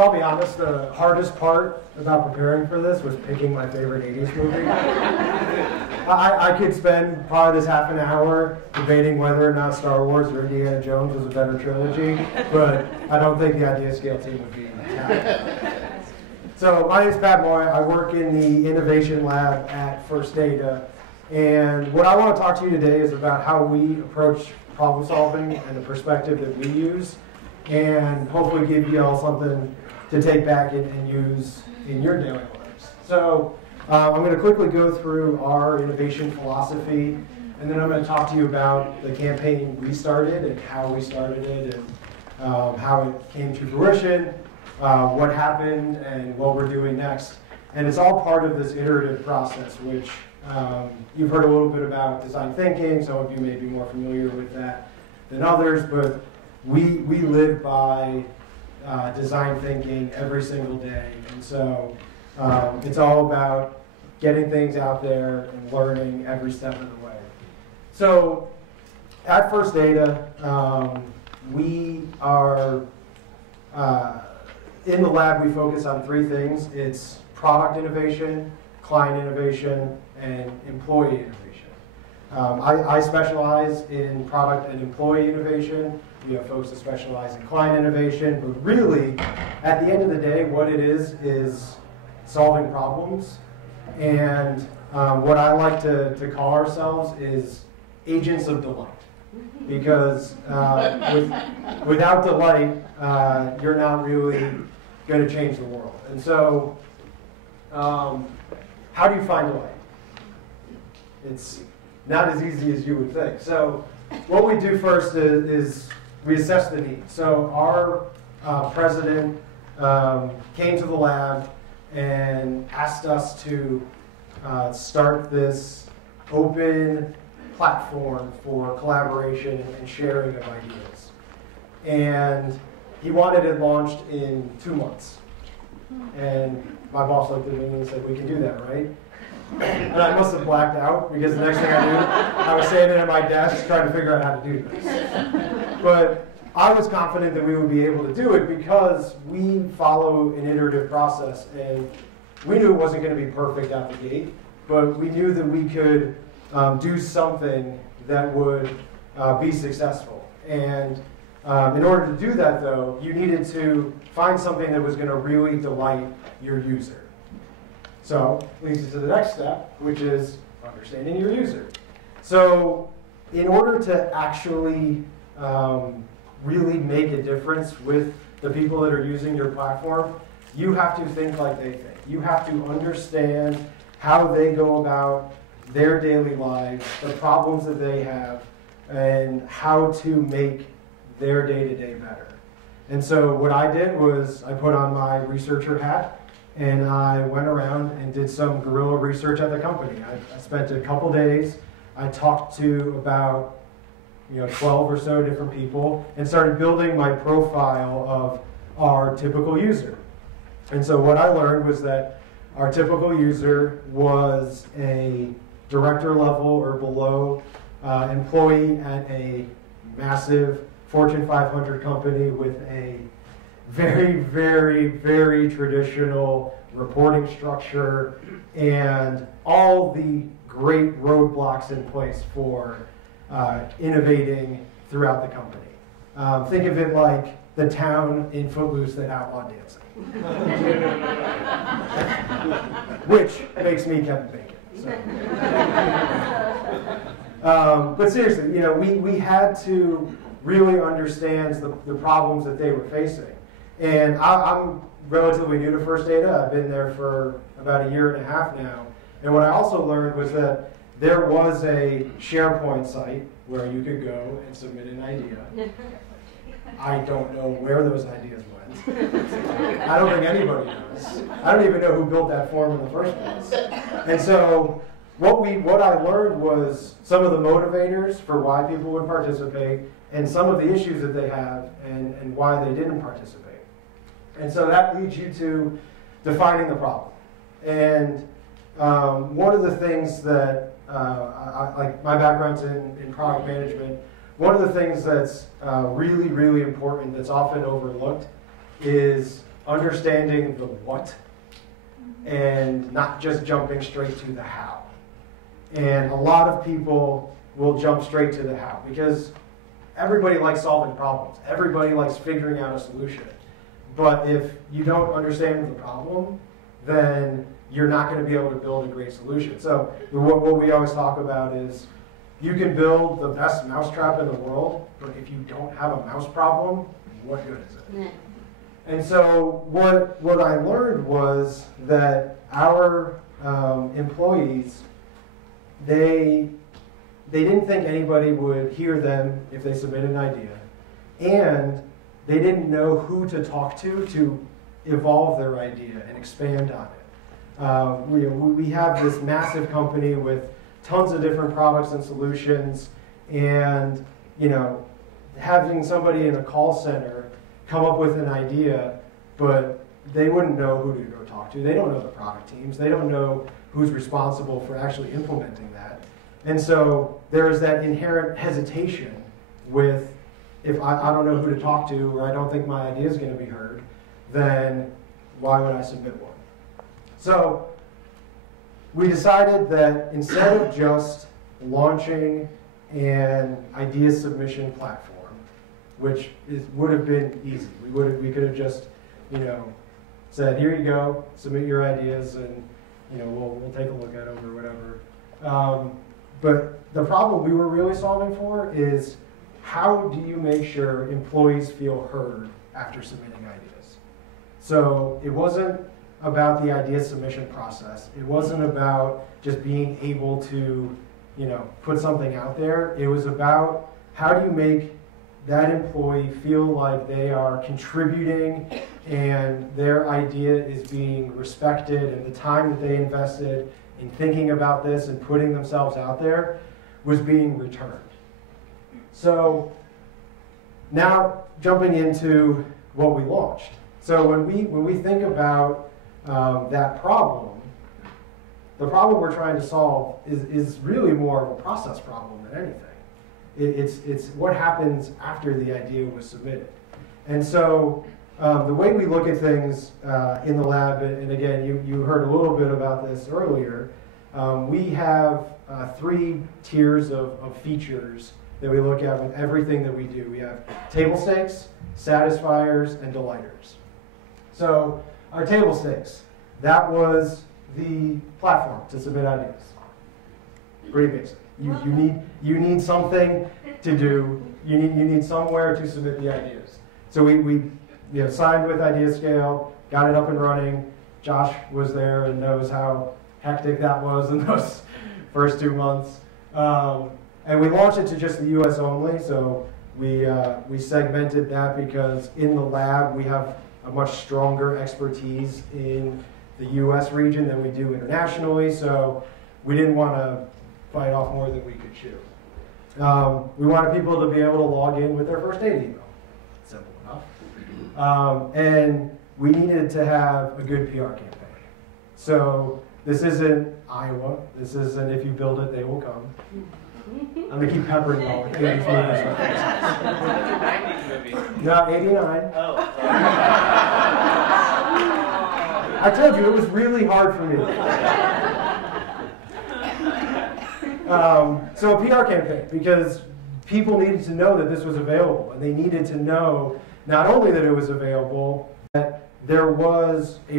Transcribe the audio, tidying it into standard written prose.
I'll be honest, the hardest part about preparing for this was picking my favorite 80s movie. I could spend probably this half an hour debating whether or not Star Wars or Indiana Jones was a better trilogy, but I don't think the IdeaScale team would be happy. So my name is Pat Moy. I work in the innovation lab at First Data, and what I want to talk to you today is about how we approach problem solving and the perspective that we use, and hopefully give you all something to take back and use in your daily lives. So I'm going to quickly go through our innovation philosophy, and then I'm going to talk to you about the campaign we started and how we started it and how it came to fruition, what happened, and what we're doing next. And it's all part of this iterative process, which you've heard a little bit about design thinking. Some of you may be more familiar with that than others, but we live by design thinking every single day. And so it's all about getting things out there and learning every step of the way. So at First Data, we are, in the lab, we focus on three things. It's product innovation, client innovation, and employee innovation. I specialize in product and employee innovation. We have folks that specialize in client innovation, but really, at the end of the day, what it is solving problems. And what I like to call ourselves is agents of delight. Because without delight, you're not really going to change the world. And so, how do you find delight? It's not as easy as you would think. So what we do first is we assess the need. So our president came to the lab and asked us to start this open platform for collaboration and sharing of ideas. And he wanted it launched in 2 months. And my boss looked at me and said, "We can do that, right?" And I must have blacked out, because the next thing I knew, I was standing at my desk trying to figure out how to do this. But I was confident that we would be able to do it because we follow an iterative process, and we knew it wasn't going to be perfect out the gate, but we knew that we could do something that would be successful. And in order to do that, though, you needed to find something that was going to really delight your user. So leads us to the next step, which is understanding your user. So in order to actually really make a difference with the people that are using your platform, you have to think like they think. You have to understand how they go about their daily lives, the problems that they have, and how to make their day-to-day better. And so what I did was I put on my researcher hat, and I went around and did some guerrilla research at the company. I spent a couple days. I talked to about 12 or so different people and started building my profile of our typical user. And so what I learned was that our typical user was a director level or below employee at a massive Fortune 500 company with a very, very, very traditional reporting structure and all the great roadblocks in place for innovating throughout the company. Think of it like the town in Footloose that outlawed dancing. Which makes me Kevin Bacon. So. But seriously, we had to really understand the problems that they were facing. And I'm relatively new to First Data. I've been there for about 1.5 years now. And what I also learned was that there was a SharePoint site where you could go and submit an idea. I don't know where those ideas went. I don't think anybody knows. I don't even know who built that form in the first place. And so what I learned was some of the motivators for why people would participate and some of the issues that they have and why they didn't participate. And so that leads you to defining the problem. And one of the things that, like my background's in product management, one of the things that's really, really important that's often overlooked is understanding the what and not just jumping straight to the how. And a lot of people will jump straight to the how because everybody likes solving problems. Everybody likes figuring out a solution. But if you don't understand the problem, then you're not going to be able to build a great solution. So what we always talk about is you can build the best mousetrap in the world, but if you don't have a mouse problem, what good is it? Yeah. And so what I learned was that our employees, they didn't think anybody would hear them if they submitted an idea, and they didn't know who to talk to evolve their idea and expand on it. We have this massive company with tons of different products and solutions, and having somebody in a call center come up with an idea, but they wouldn't know who to go talk to. They don't know the product teams. They don't know who's responsible for actually implementing that. And so there is that inherent hesitation with, if I don't know who to talk to, or I don't think my idea is going to be heard, then why would I submit one? So we decided that instead of just launching an idea submission platform, which would have been easy, we could have just said, here you go, submit your ideas, and we'll take a look at them or whatever. But the problem we were really solving for is, how do you make sure employees feel heard after submitting ideas? So it wasn't about the idea submission process. It wasn't about just being able to, put something out there. It was about, how do you make that employee feel like they are contributing and their idea is being respected, and the time that they invested in thinking about this and putting themselves out there was being returned. So now jumping into what we launched. So when we think about that problem, the problem we're trying to solve is really more of a process problem than anything. It's what happens after the idea was submitted. And so the way we look at things in the lab, and again, you heard a little bit about this earlier, we have 3 tiers of features that we look at with everything that we do. We have table stakes, satisfiers, and delighters. So our table stakes, that was the platform to submit ideas. Pretty basic. You need something to do. You need somewhere to submit the ideas. So we signed with IdeaScale, got it up and running. Josh was there and knows how hectic that was in those first 2 months. And we launched it to just the US only, so we segmented that because in the lab we have a much stronger expertise in the US region than we do internationally, so we didn't want to bite off more than we could chew. We wanted people to be able to log in with their first aid email. Simple enough. And we needed to have a good PR campaign. So this isn't Iowa. This isn't if you build it, they will come. I'm going to keep peppering all the kids. That's a 90s movie. No, 89. Oh. I told you, it was really hard for me. So a PR campaign, because people needed to know that this was available, and they needed to know not only that it was available, that there was a